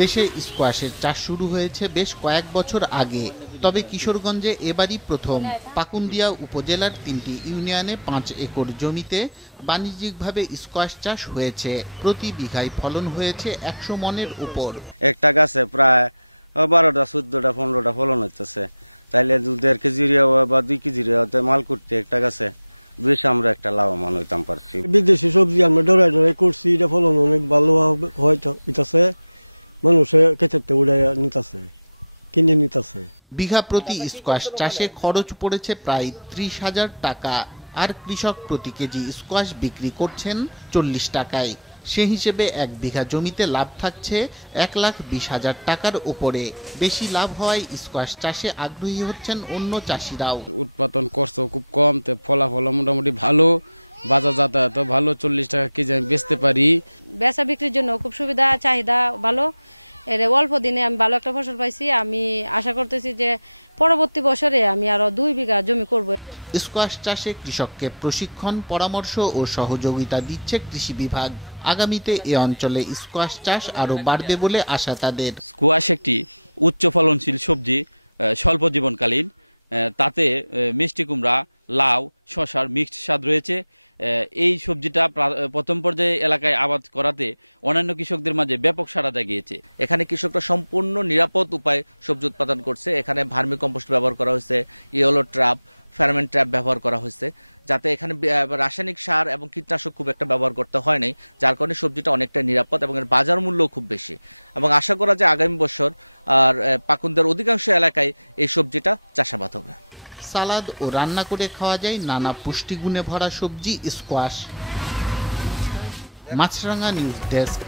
দেশে স্কোয়াশের চাষ শুরু হয়েছে বেশ কয়েক বছর আগে। তবে কিশোরগঞ্জে এবারই প্রথম। পাকুন্দিয়া উপজেলার তিনটি ইউনিয়নে পাঁচ একর জমিতে বাণিজ্যিকভাবে স্কোয়াশ চাষ হয়েছে। প্রতি বিঘায় ফলন হয়েছে একশো মনের উপর। একটা গাছে প্রায় বারোটা চোদ্দটা পনেরোটা ফলন হইতেছে। তাইলে দু দেড় কেজি বা দুই কেজি মাল করতে একটা গাছে বেশ আমরা একটা লাভবান হইতাম পারছি। বিদেশি সবজি আমরা ডরাই ডরাই করছি এটা ফলন অনেক ভালো হয়তো হইতাছে। মানুষে খেতে উড়াই নিতেছে কিনে নিতেছে। বিঘা প্রতি স্কোয়াশ চাষে খরচ পড়েছে প্রায় ত্রিশ হাজার টাকা আর কৃষক প্রতি কেজি স্কোয়াশ বিক্রি করছেন চল্লিশ টাকায়। সে হিসেবে এক বিঘা জমিতে লাভ থাকছে এক লাখ বিশ হাজার টাকার উপরে। বেশি লাভ হওয়ায় স্কোয়াশ চাষে আগ্রহী হচ্ছেন অন্য চাষিরাও। উৎপাদন খরচ খুব কম তো ফলাফল মোটামুটি ভালো। বাজার যাতায়াত ভালো চল্লিশ টাকা কেজি আমি বেচতে পারি। বেচা বিক্রির জন্য খুব সুবিধা চাহিদা ভালো। এর অল্প দিনে আমি ভালো একটা ফসল পাইছি। আমি আশা করতেছি যে পরবর্তী বছরে আমি আরও দুই বিঘা জমি করব। স্কোয়াশ চাষে কৃষককে প্রশিক্ষণ পরামর্শ ও সহযোগিতা দিচ্ছে কৃষি বিভাগ। আগামীতে এ অঞ্চলে স্কোয়াশ চাষ আরও বাড়বে বলে আশা তাদের। স্কোয়াশ একটি উচ্চ ফলনশীল সবজি স্বল্প জীবনকালীন। তাতে মিষ্টি কুমড়া, লাউ শশার মিক্সড স্বাদ রয়েছে। এই সবজিটা প্রথম পর্যায়ে এলাকায় আবাদ করাতে অন্যান্য কৃষকদের মাঝে ব্যাপক সাড়া জাগিয়েছে। এখানে কৃষকরা সম্পূর্ণ নিরাপদ উপায়ে সবজি উৎপাদন করছে। এখানে ভার্মি কম্পোস্ট ব্যবহার করা হয়েছে, ইয়েলো ট্রাপ ফেরমেন্ট ট্র্যাপ ব্যবহার করা হয়েছে, যাতে এখানে রাসায়নিক সার এবং কীটনাশক খুব একটা ব্যবহার করতে হয় নাই, যার কারণে সবজিটা অনেকটা নিরাপদ এবং এর বাজার মূল্যও খুব বেশি। এবং আশা করা যায় আগামী বছর আর পাকুন্দার অধিকাংশ এলাকায় এই সবজিটা চাষাবাদ হবে। সালাদ ও রান্না করে খাওয়া যায় নানা পুষ্টিগুণে ভরা সবজি, স্কোয়াশ। মাছরাঙা নিউজ ডেস্ক।